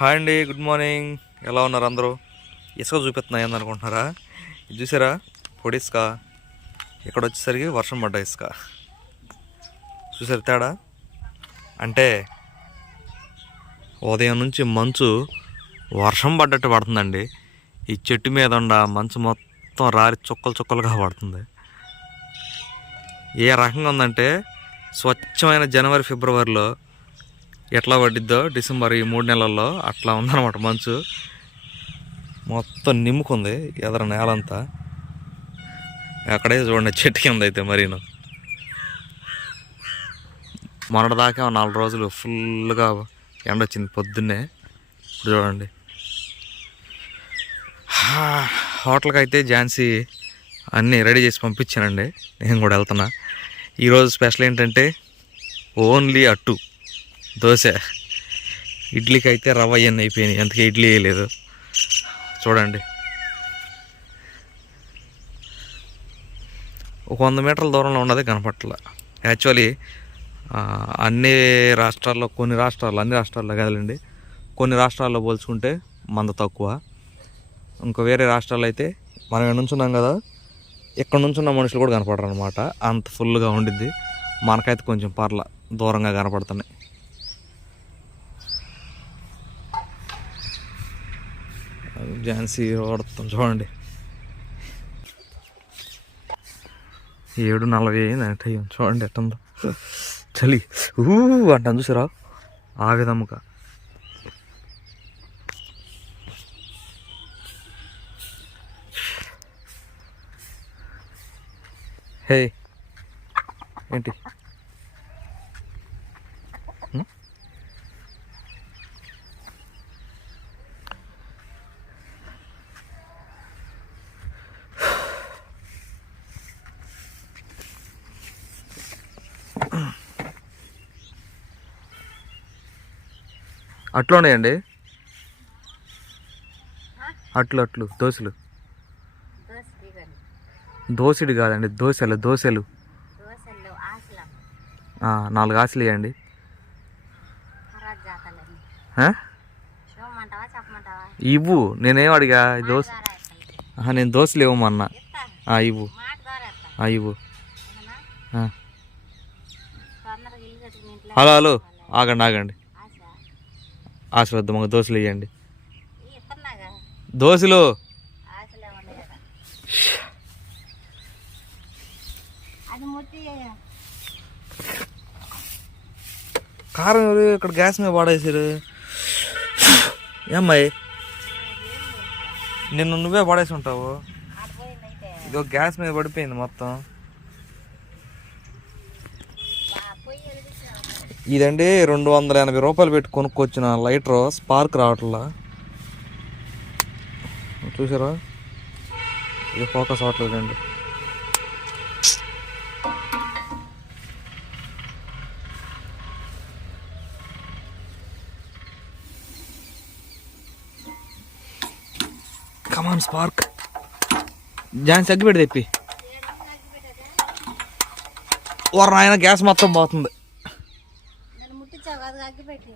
Hi అండి good morning. ఎలా ఉన్నారు అందరూ? ఇసుక చూపిస్తున్నాయి అని అనుకుంటున్నారా ఇది చూసారా? పొడి ఇసుక. ఇక్కడ వచ్చేసరికి వర్షం పడ్డ ఇసుక. చూసారు తేడా? అంటే ఉదయం నుంచి మంచు వర్షం పడ్డట్టు పడుతుందండి. ఈ చెట్టు మీద ఉండ మంచు మొత్తం రారి చుక్కలు చుక్కలుగా పడుతుంది. ఏ రకంగా ఉందంటే స్వచ్ఛమైన జనవరి ఫిబ్రవరిలో ఎట్లా పడిద్దో డిసెంబర్ ఈ మూడు నెలల్లో అట్లా ఉందన్నమాట మంచు. మొత్తం నిమ్ముకుంది ఎదర నేలంతా. అక్కడే చూడండి చెట్టు కింద అయితే మరీను. మొన్నటిదాకా నాలుగు రోజులు ఫుల్గా ఎండ వచ్చింది పొద్దున్నే. ఇప్పుడు చూడండి. హోటల్కి అయితే ఝాన్సీ అన్నీ రెడీ చేసి పంపించానండి. నేను కూడా వెళ్తున్నా. ఈరోజు స్పెషల్ ఏంటంటే ఓన్లీ అట్టు. దోశ. ఇడ్లీకి అయితే రవ్వ అన్నీ అయిపోయినాయి. అందుకే ఇడ్లీ వేయలేదు. చూడండి. ఒక వంద మీటర్ల దూరంలో ఉన్నది కనపట్ల. యాక్చువల్లీ అన్ని రాష్ట్రాల్లో కొన్ని రాష్ట్రాల్లో అన్ని రాష్ట్రాల్లో కదలండి. కొన్ని రాష్ట్రాల్లో పోల్చుకుంటే మంద తక్కువ. ఇంకా వేరే రాష్ట్రాల్లో అయితే మనం నుంచున్నాం కదా ఇక్కడ నుంచున్న మనుషులు కూడా కనపడరు అనమాట అంత ఫుల్గా ఉండిద్ది. మనకైతే కొంచెం పర్ల దూరంగా కనపడుతున్నాయి. ఝాన్సీ వాడుతాం చూడండి. ఏడు నలభై అయింది టైం చూడండి ఎట్టుందో చలి. ఊ అంటాను చూసారా? ఆ విధముగా హే. ఏంటి? అట్లు ఉన్నాయండి. అట్లు అట్లు దోశలు. దోశడు కాదండి దోశలు దోశలు. నాలుగు ఆశలు ఇవ్వండి ఇవ్వు నేనేం అడిగా? దోశ నేను దోశలు ఇవ్వమన్నా. ఇవ్వు. ఇవ్వు. Hello hello. ఆగండి ఆగండి. ఆశ ఆశ వద్ద మాకు దోశలు? ఇవ్వండి దోశలు ఆశలే కారం ఎవరు ఇక్కడ గ్యాస్ మీద పడేసారు ఏమ్మాయి? నిన్ను నువ్వే పడేసి ఉంటావు. ఇదో గ్యాస్ మీద పడిపోయింది మొత్తం. ఇదండి రెండు వందల ఎనభై రూపాయలు పెట్టి కొనుక్కొచ్చిన లైటర్ స్పార్క్ రావట్లా. చూసారా? ఇది ఫోకస్ అవ్వట్లేదండి కమాన్ స్పార్క్ జాన్ సగ్గిపెట్టి తెప్పి. వారు ఆయన గ్యాస్ మొత్తం పోతుంది. ముట్టించావు అది అగ్గి పెట్టి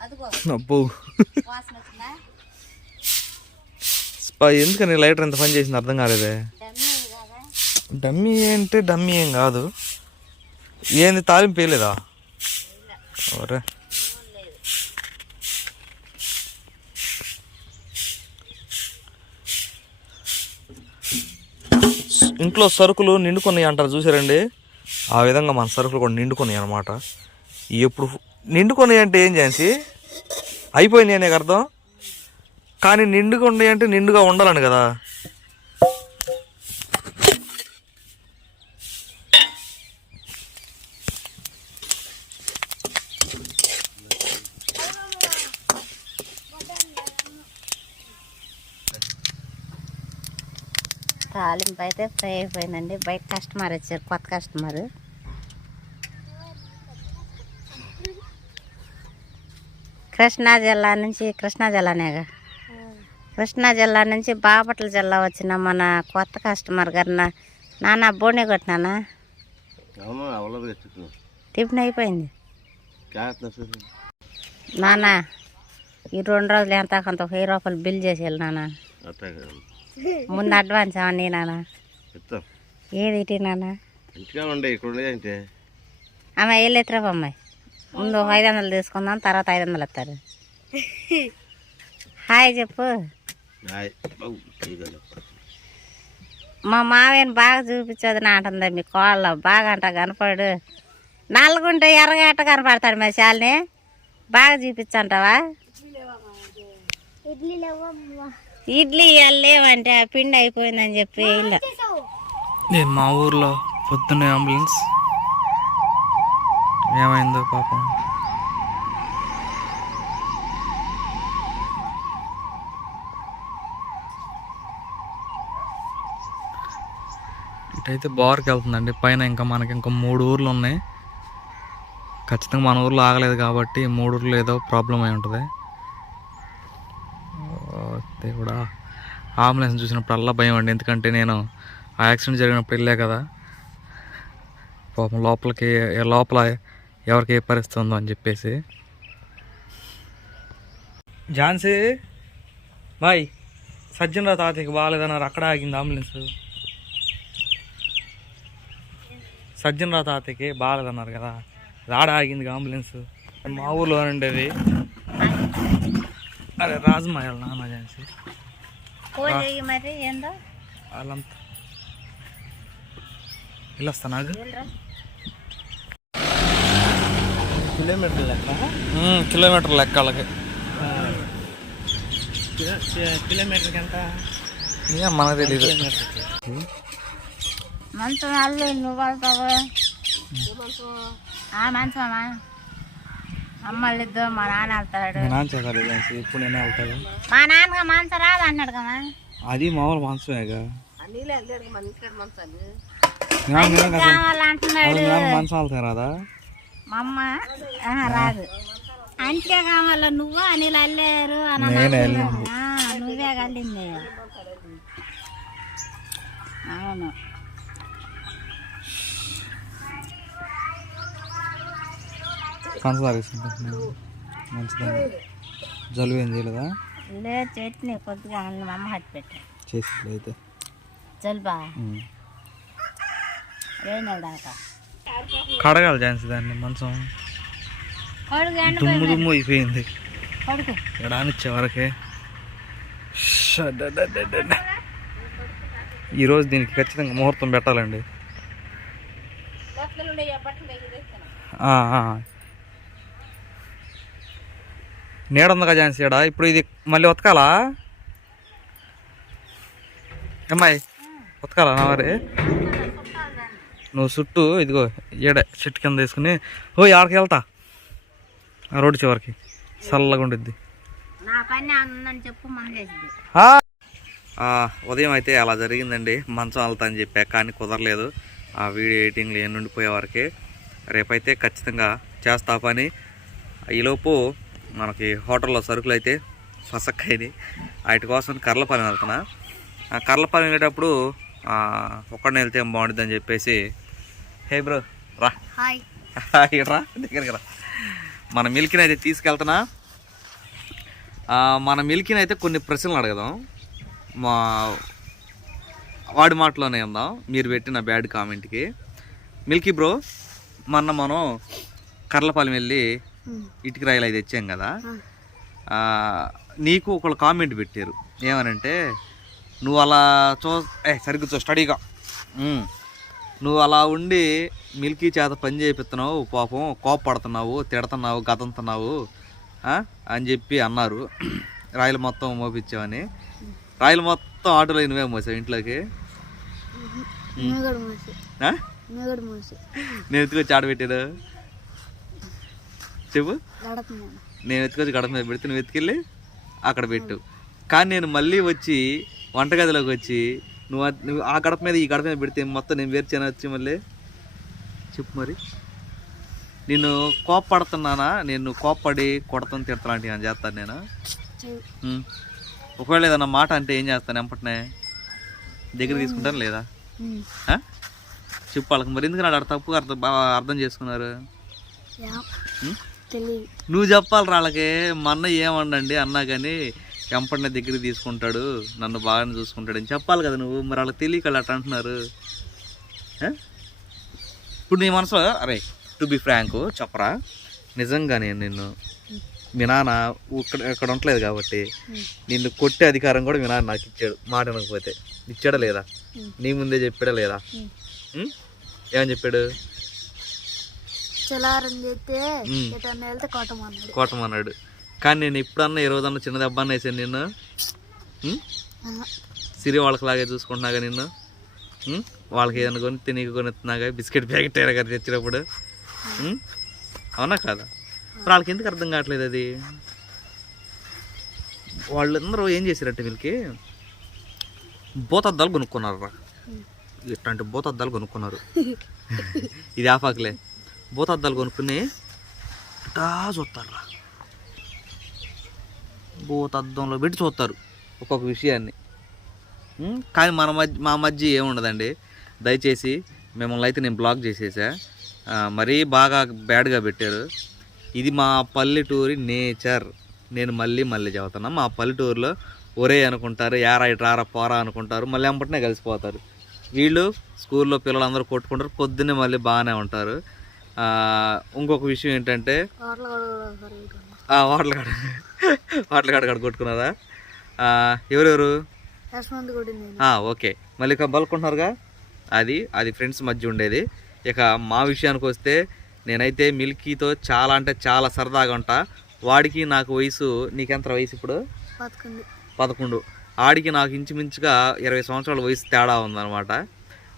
అదిగో. అబ్బో. వాసన వచ్చిందా? స్పా- ఎందుకని లైటర్ ఎంత పని చేసింది? అర్థం కాలేదే. డమ్మీ అంటే డమ్మీ ఏం కాదు. ఏంది తాలింపు వేయలేదా? ఒరే. ఇంట్లో సరుకులు నిండుకున్నాయి అంటారు చూసారండి ఆ విధంగా మన సరుకులు కూడా నిండుకున్నాయి అనమాట ఎప్పుడు నిండుకున్నాయి అంటే ఏం చేసి అయిపోయినాయి నీకు అర్థం? కానీ నిండుగా ఉన్నాయి అంటే నిండుగా ఉండాలని కదా. తాలింపు అయితే ఫ్రై అయిపోయిందండి. బయట కస్టమర్ వచ్చారు కొత్త కస్టమర్ కృష్ణా జిల్లా నుంచి కృష్ణా జిల్లానేగా. కృష్ణా జిల్లా నుంచి బాపట్ల జిల్లా వచ్చిన మన కొత్త కస్టమర్ గారు నాన్న బోనే కొట్టినానా? టిఫిన్ అయిపోయింది. నాన్న ఈ రెండు రోజులు ఎంత కొంత వెయ్యి రూపాయలు బిల్ చేసి వెళ్ళినానా ముందు అడ్వాన్స్ అవన్నీ నాన్న. చెప్తాం ఏది ఇటీ లేదంటే ఆమె వెళ్ళేత్తరా అమ్మాయి ముందు ఒక ఐదు వందలు తీసుకుందాం తర్వాత ఐదు వందలు ఇస్తారు హాయ్ చెప్పు. మా మావయ్యని బాగా చూపించదు నా అంటుంది మీ కోళ్ళ బాగా అంట కనపడు. నల్లగుంటే ఎర్రగా ఎట్ట కనపడతాడు మా శాలిని. బాగా చూపించంటావా? ఇడ్లీ లేవంటే ఆ పిండి అయిపోయిందని చెప్పి మా ఊర్లో పొద్దున్నే అంబులెన్స్ ఏమైందో పాపం. ఇటైతే బార్కి వెళ్తుందండి. పైన ఇంకా మనకి ఇంకా మూడు ఊర్లు ఉన్నాయి. ఖచ్చితంగా మన ఊర్లో ఆగలేదు కాబట్టి మూడు ఊర్లో ఏదో ప్రాబ్లం అయి ఉంటుంది. కూడా. అంబులెన్స్ చూసినప్పుడల్లా భయం అండి. ఎందుకంటే నేను ఆ యాక్సిడెంట్ జరిగినప్పుడు వెళ్ళే కదా. పాపం లోపలికి లోపల ఎవరికి ఏ పరిస్థితి ఉందో అని చెప్పేసి. ఝాన్సీ బాయ్. సజ్జనరా తాతయ్యకి బాగాలేదన్నారు అక్కడ ఆగింది అంబులెన్స్. సజ్జనరా తాతయ్యకి బాగాలేదన్నారు కదా రాడ ఆగింది అంబులెన్స్. మా ఊర్లో ఉండేది. అరే రాజమహల్ నాన్న ఝాన్సీ. వాళ్ళంతా. వెళ్ళొస్తా నాకు. కిలోమీటర్ లెక్క కిలోమీటర్ లెక్క వాళ్ళకి కిలోమీటర్కి ఎంత ఏం మనకు తెలీదు మంచం వాళ్ళు నువ్వు వెళ్తావు ఆ మంచమా అమ్మళ్ళు ఇద్దరు మా నాన్న వెళ్తాడు నేను నాన్న చేయాలి ఝాన్సీ ఇప్పుడు నేనే వెళ్తాను మా నాన్నగా మంచం రాదు అన్నాడు కదా అది మామూలు మాంసమేగా కావాలంటున్నాడు మాంసం వెళ్తాయి రాదా మా అమ్మ రాదు. అంతే కావాల నువ్వు? అనిల్ అల్లేరు నువ్వే కల్లింది అవును. పంచదార వేసుకుంటున్నాను మంచిదని జలుబు ఏం చేయలేదా? లే చట్నీ కొద్దిగా మా అమ్మ హట్టి పెట్టా చేసి అయితే. జలుబా? ఏం దాకా కడగాలి ఝాన్సీ దాన్ని మంచం. దుమ్ము దుమ్ము అయిపోయింది. ఎడానిచ్చే వరకే. ఈరోజు దీనికి ఖచ్చితంగా ముహూర్తం పెట్టాలండి. నీడ ఉంది కదా ఝాన్సీ ఈడ? ఇప్పుడు ఇది మళ్ళీ ఉతకాలా? అమ్మాయి ఉతకాలా నా మరి? నువ్వు చుట్టూ ఇదిగో ఈడ చెట్టు కింద వేసుకుని ఓ ఆడకి వెళ్తా. ఆ రోడ్డు చివరికి. చల్లగా ఉండిద్ది. పని ఉదయం అయితే అలా జరిగిందండి. మంచం వెళ్తా అని చెప్పా కానీ కుదరలేదు. ఆ వీడియో ఎడిటింగ్లో ఏం ఉండిపోయే వరకే రేపైతే ఖచ్చితంగా చేస్తా పని. ఈలోపు మనకి హోటల్లో సరుకులు అయితే ఫసక్కైనాయి వాటి కోసం కర్లపాలెం వెళ్తున్నా. ఆ కర్లపాలెం వెళ్ళేటప్పుడు ఒక్కడిని వెళ్తే ఏం బాగుంటుంది అని చెప్పేసి హే బ్రో రా. హాయ్. రా. దగ్గరికి రా. మన మిల్కిని అయితే తీసుకెళ్తున్నా. మన మిల్కిని అయితే కొన్ని ప్రశ్నలు అడగదాం. మా వాడి మాటలోనే ఉందాం. మీరు పెట్టిన బ్యాడ్ కామెంట్కి. మిల్కీ బ్రో మొన్న మనం కర్లపాలెం వెళ్ళి ఇటుక రాయలు అయితే తెచ్చాం కదా. నీకు ఒకళ్ళు కామెంట్ పెట్టారు. ఏమనంటే నువ్వు అలా చూ ఏ సరిగ్గా చూ స్టడీగా. నువ్వు అలా ఉండి మిల్కీ చేత పని చేపిస్తున్నావు పాపం కోపపడుతున్నావు తిడుతున్నావు గతంతున్నావు? అని చెప్పి అన్నారు. రాయలు మొత్తం మోపించావని రాయలు మొత్తం ఆటోలో నువ్వే మోసావు ఇంట్లోకి? నేను ఎత్తుకొచ్చి ఆడబెట్టాను చెప్పు. నేను ఎత్తుకొచ్చి గడప మీద పెడితే నువ్వు ఎత్తుకెళ్ళి అక్కడ పెట్టు. కానీ నేను మళ్ళీ వచ్చి వంటగదిలోకి వచ్చి నువ్వు ఆ- నువ్వు ఆ గడప మీద ఈ గడప మీద పెడితే మొత్తం నేను వేర్చాను వచ్చి మళ్ళీ చెప్పు మరి. నేను కోప్పడుతున్నానా? నేను కోప్పడి కొడతాను తిడతాను అని చేస్తాను నేను. ఒకవేళ ఏదన్నా మాట అంటే ఏం చేస్తాను ఎంపటనే? దగ్గర తీసుకుంటాను లేదా? చెప్పు వాళ్ళకి మరి. ఎందుకు నాడు తప్పుగా అర్థం బాగా అర్థం చేసుకున్నారు? నువ్వు చెప్పాలి వాళ్ళకి. మా అన్న ఏమండండి? అన్నా కానీ ఎంపడిన దగ్గరికి తీసుకుంటాడు. నన్ను బాగానే చూసుకుంటాడు అని చెప్పాలి కదా నువ్వు. మరి వాళ్ళకి తెలియక వాళ్ళు అట్లా అంటున్నారు? ఇప్పుడు నీ మనసులో అరే టు బి ఫ్రాంక్ చెప్పరా? నిజంగా నేను నిన్ను మీ నాన్న ఇక్కడ ఇక్కడ ఉండలేదు కాబట్టి నిన్ను కొట్టే అధికారం కూడా మీ నాన్న నాకు ఇచ్చాడు. మాట వినకపోతే. ఇచ్చాడా లేదా? నీ ముందే చెప్పాడా లేదా? ఏమని చెప్పాడు? కోటమన్నాడు కానీ నేను ఎప్పుడన్నా ఈ రోజన్నా చిన్న దెబ్బ అన్న వేసాను నిన్ను. సిరి వాళ్ళకి లాగే చూసుకుంటున్నాగా నిన్ను? వాళ్ళకి ఏదైనా కొని తినక కొనిస్తున్నాగా? బిస్కెట్ ప్యాకెట్ అయినా కదా తెచ్చినప్పుడు? అవునా కాదా? వాళ్ళకి ఎందుకు అర్థం కావట్లేదు అది? వాళ్ళందరూ ఏం చేశారంటే వీళ్ళకి బోతద్దాలు కొనుక్కున్నారు రా ఇట్లాంటి బోతద్దాలు కొనుక్కున్నారు. ఇది ఆపాకలే. బోతద్దాలు కొనుక్కుని ఇటా చూస్తారు రా భూతద్దంలో పెట్టి చూస్తారు ఒక్కొక్క విషయాన్ని? కానీ మన మధ్య మా మధ్య ఏముండదండి. దయచేసి మిమ్మల్ని అయితే నేను బ్లాక్ చేసేసా. మరీ బాగా బ్యాడ్గా పెట్టారు. ఇది మా పల్లెటూరి నేచర్. నేను మళ్ళీ మళ్ళీ చెబుతున్నా మా పల్లెటూరులో ఒరే అనుకుంటారు యారా ఇటు రారా పోరా అనుకుంటారు మళ్ళీ వెంబటనే కలిసిపోతారు. వీళ్ళు స్కూల్లో పిల్లలందరూ కొట్టుకుంటారు పొద్దున్నే మళ్ళీ బాగానే ఉంటారు. ఇంకొక విషయం ఏంటంటే వాటలు వాటల కాడ కొట్టుకున్నారా ఎవరెవరు? ఓకే. మళ్ళీ ఇక బలుకుంటున్నారుగా? అది అది ఫ్రెండ్స్ మధ్య ఉండేది. ఇక మా విషయానికి వస్తే నేనైతే మిల్కీతో చాలా అంటే చాలా సరదాగా ఉంటా. వాడికి నాకు వయసు నీకెంత వయసు ఇప్పుడు? పదకొండు. ఆడికి నాకు ఇంచుమించుగా ఇరవై సంవత్సరాల వయసు తేడా ఉందన్నమాట.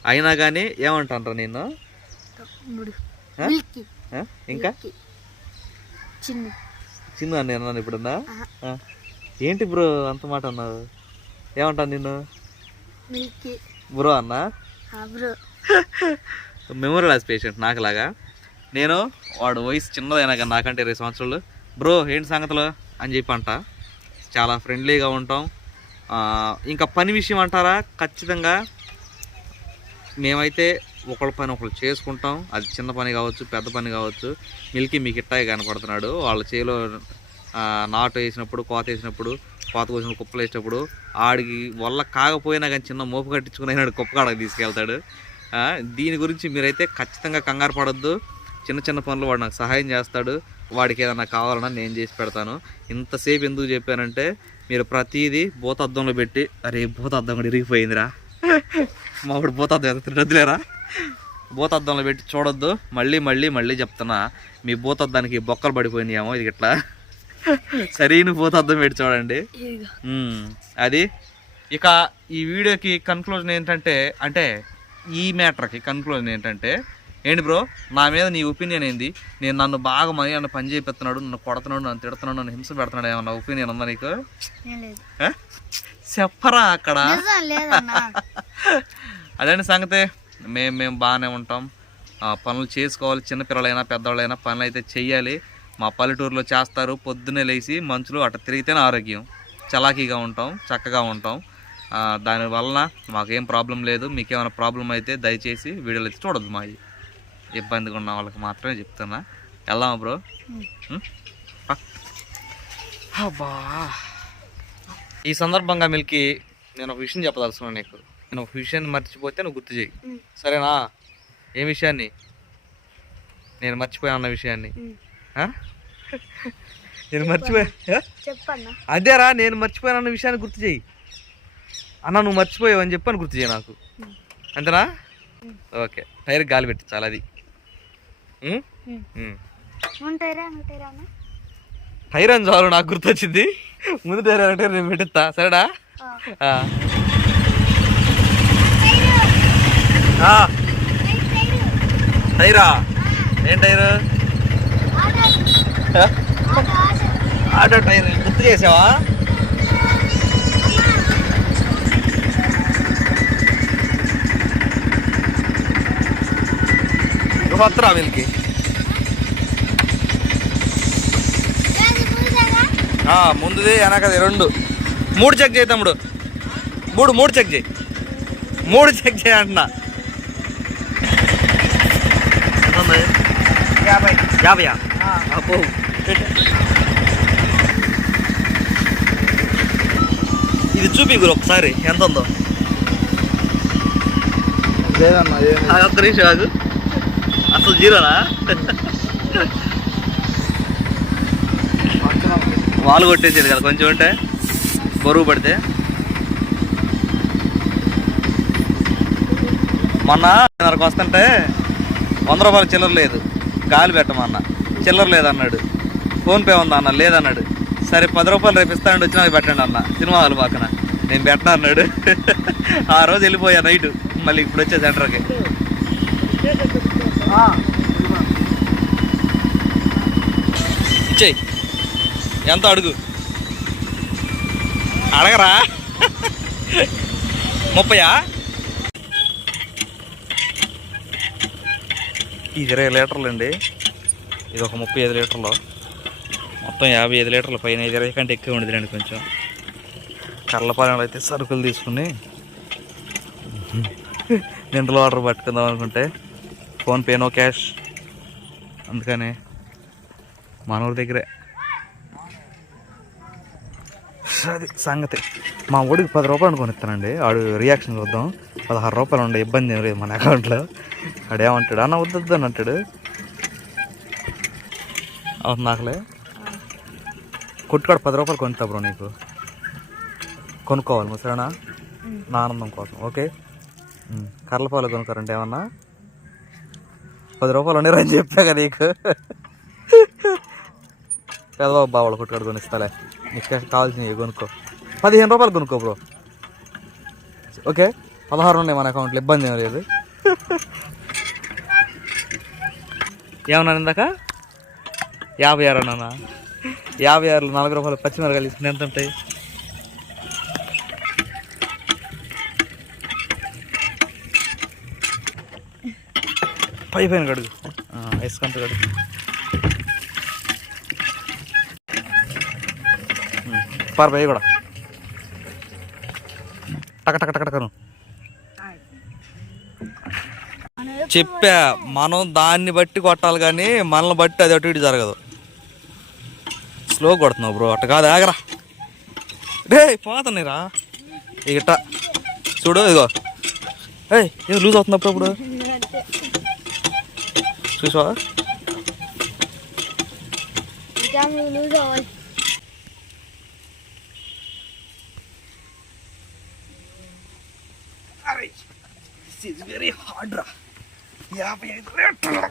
అయినా కానీ ఏమంటాను నేను? ఇంకా. చిన్న. చిన్న అని అన్నాను ఇప్పుడున్నా. ఏంటి బ్రో అంత మాట అన్నావు? ఏమంటాను నిన్ను? బ్రో అన్నా? ఆ బ్రో. మెమరీ లాస్ పేషెంట్ నాకులాగా. నేను వాడు వయసు చిన్నదైనా కానీ నాకంటే ఇరవై సంవత్సరాలు. బ్రో ఏంటి సంగతులు? అని చెప్పి అంట. చాలా ఫ్రెండ్లీగా ఉంటాం. ఇంకా పని విషయం అంటారా? ఖచ్చితంగా. మేమైతే ఒకళ్ళ పని ఒకళ్ళు చేసుకుంటాం. అది చిన్న పని కావచ్చు పెద్ద పని కావచ్చు. మిల్కీ మీకు ఇట్టాయి కనపడుతున్నాడు. వాళ్ళ చేలో నాటు వేసినప్పుడు కోత వేసినప్పుడు కోత కోసిన కుప్పలు వేసినప్పుడు ఆడికి వల్ల కాకపోయినా కానీ చిన్న మోపు కట్టించుకుని అయినాడు కుప్ప కాడకు తీసుకెళ్తాడు. దీని గురించి మీరైతే ఖచ్చితంగా కంగారు పడద్దు. చిన్న చిన్న పనులు వాడు నాకు సహాయం చేస్తాడు. వాడికి ఏదైనా కావాలన్నా నేను చేసి పెడతాను. ఇంతసేపు ఎందుకు చెప్పానంటే మీరు ప్రతిదీ భూతద్దంలో పెట్టి అరే భూతద్దం కూడా ఇరిగిపోయిందిరా. మా వాడు భూతద్దం ఎంత తినొద్దులేరా భూతద్దంలో పెట్టి చూడొద్దు. మళ్ళీ మళ్ళీ మళ్ళీ చెప్తున్నా. మీ భూతద్దానికి బొక్కలు పడిపోయినాయేమో ఇది ఇట్లా సరైన భూతద్దం పెట్టి చూడండి. అది? ఇక ఈ వీడియోకి కన్క్లూజన్ ఏంటంటే అంటే ఈ మ్యాటర్కి కన్క్లూజన్ ఏంటంటే ఏంటి బ్రో? నా మీద నీ ఒపీనియన్ ఏంది? నేను నన్ను బాగా మనీ అన్న పని చేపిస్తున్నాడు నన్ను కొడుతున్నాడు నన్ను తిడుతున్నాడు నన్ను హింస పెడుతున్నాడు ఏమన్నా ఒపీనియన్ ఉందా నీకు? చెప్పరా అక్కడ. అదేంటి సంగతి? మేము మేము బాగానే ఉంటాం. ఆ, పనులు చేసుకోవాలి. చిన్న పిల్లలైనా పెద్దవాళ్ళైనా పనులు అయితే చెయ్యాలి. మా పల్లెటూరులో చేస్తారు. పొద్దున్నే లేచి మంచులు అట్ట తిరిగితేనే ఆరోగ్యం. చలాకీగా ఉంటాం చక్కగా ఉంటాం. ఆ, దాని వలన మాకేం ప్రాబ్లం లేదు. మీకేమైనా ప్రాబ్లం అయితే దయచేసి వీడియోలు అయితే చూడొద్దు మావి. ఇబ్బందిగా ఉన్న వాళ్ళకి మాత్రమే చెప్తున్నా. వెళ్దామా బ్రో. అబ్బా. ఈ సందర్భంగా మిల్కి నేను ఒక విషయం చెప్పదలుచుకున్నాను నీకు. నేను ఒక విషయాన్ని మర్చిపోతే నువ్వు గుర్తు చేయి. సరేనా? ఏ విషయాన్ని? నేను మర్చిపోయా అన్న విషయాన్ని? నేను మర్చిపోయా అదేరా నేను మర్చిపోయాను అన్న విషయాన్ని గుర్తు చేయి. అన్న నువ్వు మర్చిపోయావు అని చెప్పని గుర్తు చేయి నాకు. అంతేనా? ఓకే. టైర్ గాలి అది. ఉంటాయిరా ఉంటాయిరా అన్న? టైర్ అని చాలు నాకు గుర్తొచ్చింది. ముందు టైర్ అంటే నేను పెట్టిస్తా సరేనా ఆ. ఆ. ఆ. టైరా. ఏం టైరు? Auto tyre. గుర్తు చేసావా? పత్రా వీళ్ళకి? ముందుది వెనకది రెండు. మూడు చెక్ చేయి తమ్ముడు. మూడు మూడు చెక్ చేయి. మూడు చెక్ చేయి అంటున్నా ఎంత ఉంది? యాభై యాభైయా. అబ్బో ఇది చూపి గురు ఒకసారి ఎంత ఉందో ఒక్క నిమిషం ఆగు. అసలు జీరోనా? వాలు కొట్టేసేది కదా కొంచెం ఉంటే. బరువు పడితే. మొన్న వస్తుంటే వంద రూపాయలు చిల్లర లేదు. గాలి పెట్టమన్న చిల్లర లేదన్నాడు. ఫోన్పే ఉందా అన్న? లేదన్నాడు. సరే పది రూపాయలు రేపు ఇస్తానండి వచ్చిన నాకు పెట్టండి అన్న. సినిమా హాల్ పక్కన నేను పెట్టను అన్నాడు. ఆ రోజు వెళ్ళిపోయా నైట్. మళ్ళీ ఇప్పుడు వచ్చే సెంటర్కి. ఇచ్చేయి. ఎంత అడుగు? అడగరా? ముప్పయా? ఇరవై లీటర్లు అండి ఇది ఒక ముప్పై ఐదు లీటర్లు. మొత్తం యాభై ఐదు లీటర్లు పైన ఇరవై కంటే ఎక్కువ ఉండదులేండి కొంచెం. కర్లపాలెంలో అయితే సరుకులు తీసుకుని నిండలో ఆర్డర్ పట్టుకుందాం అనుకుంటే ఫోన్పే నో క్యాష్. అందుకని మన దగ్గరే. అది సంగతి. మా ఊడికి పది రూపాయలు అనుకుని ఇస్తానండి ఆడు రియాక్షన్ చూద్దాం. పదహారు రూపాయలు ఉండే ఇబ్బంది ఏం లేదు మన అకౌంట్లో ఆడు ఏమంటాడు? అన్న వద్దొద్దు అని అంటాడు. అవును నాకులే. కొట్టుకాడు పది రూపాయలు కొనుక్తా బ్రో నీకు. కొనుక్కోవాలి ముసరానా నా ఆనందం కోసం ఓకే? కర్లపాలు కొనుక్కోరంటే ఏమన్నా? పది రూపాయలు ఉండేరని చెప్పాక నీకు. పెదబాబు బావాళ్ళు కొట్టుకాడు కొనిస్తాలే. నీకు కావాల్సినవి కొనుక్కో. పదిహేను రూపాయలు కొనుక్కో బ్రో. ఓకే? పదహారు ఉన్నాయి మన అకౌంట్లో ఇబ్బంది ఏం లేదు. ఏమన్నా ఇందాక యాభై ఆరు అన్నా యాభై ఆరులు నాలుగు రూపాయలు పచ్చిమిరకాయలు తీసుకుని ఎంత ఉంటాయి? పై పైన కడుగు. వేసుకుంట కడుగు. పారు పై కూడా. టక టక టక టకను. చెప్పా మనం దాన్ని బట్టి కొట్టాలి కానీ మనల్ని బట్టి అది అటు ఇటు జరగదు. స్లో కొడుతున్నావు బ్రో అట్ట కాదు ఆగరా. రే. పోతున్నాయిరా ఇట చూడు ఇదిగో. ఏయ్ ఏదో లూజ్ అవుతుంది అప్పుడప్పుడు చూసావా? ఇంకా నువ్వు లూజ్ అవ్వాలి వెరీ హార్డ్ రా యాభై ఐదు లీటర్లు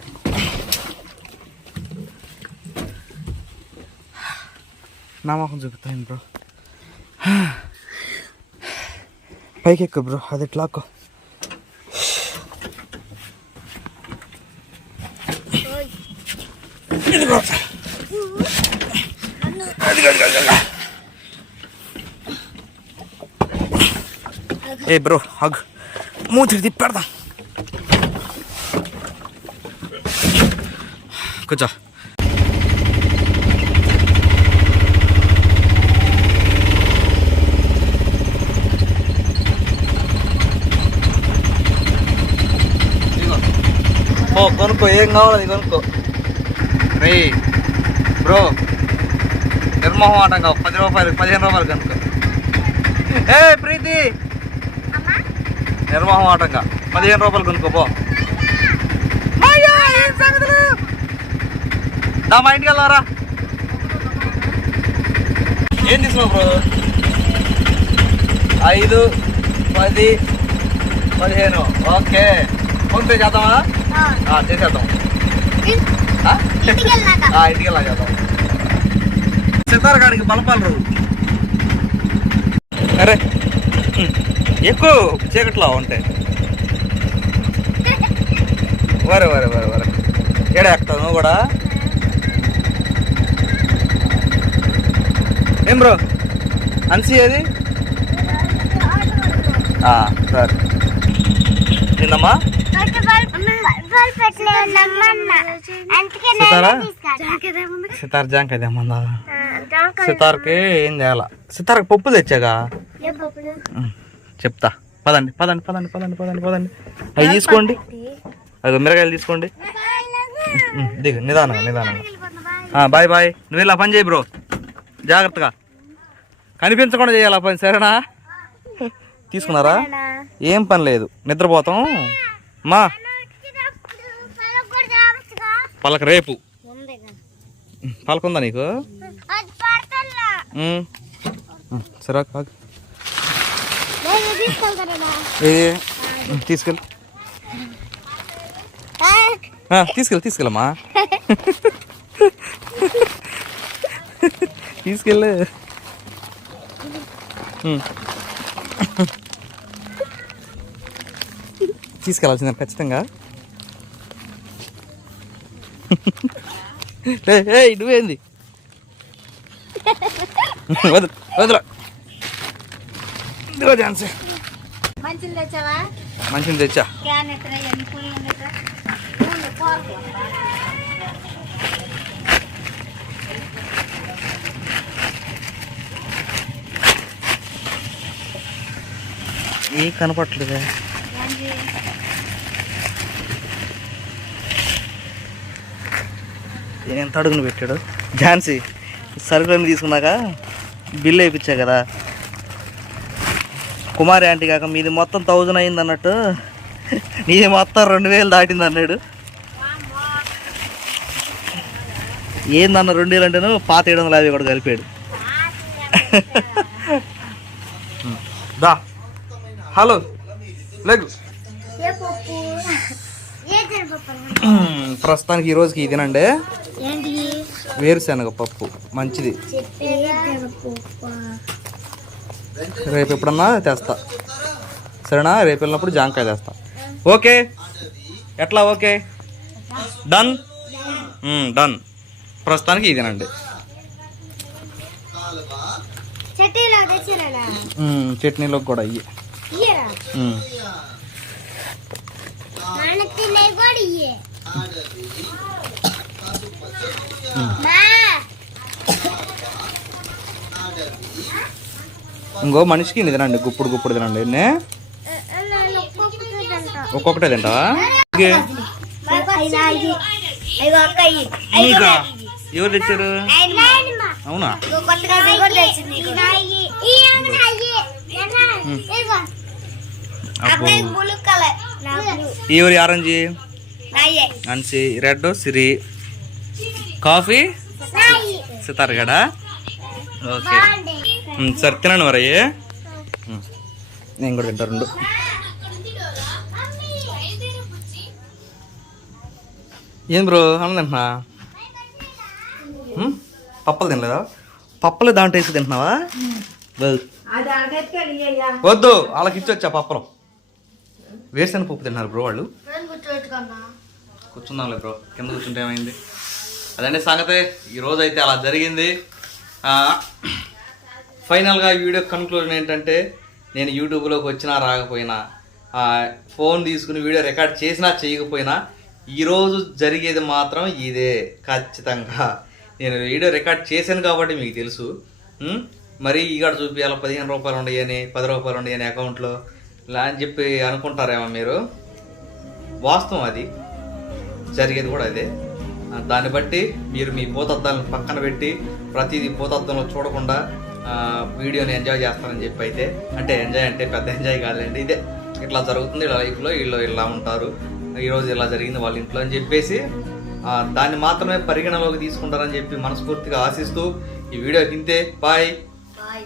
నా మొహం చూపుతాను బ్రో పైకి ఎక్కు బ్రో అది ఎట్లా ఎక్కు. ఇదిగో. అదిగో, అదిగో, అదిగో. ఏ బ్రో హగ్ మూతికి తిప్పెడదాం కూర్చో ఓ కొనుక్కో ఏం కావాలి అది కొనుక్కో రే బ్రో నిర్మోహమాటంగా పది రూపాయలు పదిహేను రూపాయలు కనుక్కో ఏ ప్రీతి నిర్మోహమాటంగా. పదిహేను రూపాయలు కొనుక్కో పో మాయా, ఏం సంగతులు? దా మా ఇంటికి వెళ్దారా ఏం తీసుకున్నావు బ్రో? ఐదు పది పదిహేను. ఓకే. ఫోన్పే చేద్దామా? చేసేద్దాం? ఇంటికి వెళ్ళాక వెళ్ళా చేద్దాం. సితారగాడికి బలపాలు ఎక్కువ చీకట్లో ఉంటాయి. వరే వరే వరే వరే. ఏడ ఎక్కుతావు నువ్వు కూడా? ఏం బ్రో? అన్సి ఏది? ఆ, సరే. నిన్నమ్మా సితారా? తెమ్మందా? సితార్కి ఏం చేయాల సితార్కి పప్పు తెచ్చాగా? చెప్తా. పదండి పదండి పదండి పదండి పదండి పదండి. అవి తీసుకోండి. అది మిరగాయలు తీసుకోండి. దిగు నిదానంగా నిదానంగా. బాయ్ బాయ్ నువ్వు ఇలా పని చేయి బ్రో. జాగ్రత్తగా. కనిపించకుండా చేయాలి ఆ పని సరేనా? తీసుకున్నారా? ఏం పని లేదు. నిద్రపోతాం. మా. పలక రేపు. పలకుందా నీకు? సరే కాదు నేను తీసుకెళ్తానా ఏ ఉమ్, తీసుకెళ్ళు. తీసుకెళ్ళు తీసుకెళ్ళమ్మా. తీసుకెళ్ళు. తీసుకెళ్ళాల్సిందే ఖచ్చితంగా. నువ్వేంది? వదిలు వదిలా. ఇదిగో మంచిలు తెచ్చావా మంచిని తెచ్చా క్యాన్ ఎక్కడ ఎన్ని పూలు ఉండేట్రా? ఉండు, పోరు. ఏ కనపట్లేదే? నేను ఎంత అడుగును పెట్టాడు ఝాన్సీ సరుకులన్నీ తీసుకున్నాక బిల్లు వేయించా కదా కుమారి ఆంటీ కాక మీది మొత్తం థౌజండ్ అయింది అన్నట్టు. నీది మొత్తం రెండు వేలు దాటింది అన్నాడు. ఏందన్న రెండు వేలు అంటేను పాత ఏడు వందల యాభై కూడా కలిపాడు. దా. హలో. పప్పు? ప్రస్తుతానికి ఈ రోజుకి ఇదేనండి ఏంటి? వేరుశనగ పప్పు. మంచిది. రేపు ఎప్పుడన్నా తెస్తా. సరేనా? రేపు వెళ్ళినప్పుడు జాంకాయ తెస్తా. ఓకే? ఎట్లా? ఓకే? డన్? డన్. ప్రస్తుతానికి ఇదేనండి చట్నీలోకి కూడా ఇయ్యే. మా ఇంకో మనిషికి తినండి గుప్పుడు గుప్పుడు తినండి. ఎన్నే ఒక్కొక్కటే తింటావా? ఓకే. ఎవరు తెచ్చారు? అవునా? ఎవరి ఆరెంజ్? అన్సి. రెడ్ సిరి. కాఫీ? సితార్గడా ఓకే. మ్మ్, సరే తినండి మరి నేను కూడా తింటా రెండు. ఏం బ్రో అన్నం తింటున్నా? పప్పలు తినలేదా? పప్పలు దాంట్లో వేసి తింటున్నావా? వద్దు. వాళ్ళకి ఇచ్చొచ్చా పప్పలం. వేరుశనగ పప్పు తిన్నారు బ్రో వాళ్ళు. కూర్చుందాంలే బ్రో కింద కూర్చుంటే ఏమైంది? అదండి సంగతి ఈరోజు అయితే అలా జరిగింది. ఫైనల్గా ఈ వీడియో కన్క్లూజన్ ఏంటంటే నేను యూట్యూబ్లోకి వచ్చినా రాకపోయినా ఫోన్ తీసుకుని వీడియో రికార్డ్ చేసినా చేయకపోయినా ఈరోజు జరిగేది మాత్రం ఇదే ఖచ్చితంగా. నేను వీడియో రికార్డ్ చేశాను కాబట్టి మీకు తెలుసు. మరి ఇక్కడ చూపించాలి పదిహేను రూపాయలు ఉండయని పది రూపాయలు ఉండయని అకౌంట్లో ఇలా అని చెప్పి అనుకుంటారేమో మీరు? వాస్తవం అది. జరిగేది కూడా అదే. దాన్ని బట్టి మీరు మీ భూతద్దాలను పక్కన పెట్టి ప్రతిదీ భూతద్దంలో చూడకుండా వీడియోని ఎంజాయ్ చేస్తారని చెప్పి అయితే అంటే ఎంజాయ్ అంటే పెద్ద ఎంజాయ్ కాదులేండి. ఇదే ఇట్లా జరుగుతుంది ఇలా లైఫ్లో వీళ్ళు ఇలా ఉంటారు. ఈరోజు ఇలా జరిగింది వాళ్ళ ఇంట్లో అని చెప్పేసి దాన్ని మాత్రమే పరిగణలోకి తీసుకుంటారని చెప్పి మనస్ఫూర్తిగా ఆశిస్తూ ఈ వీడియో ఇంతే బాయ్. బాయ్.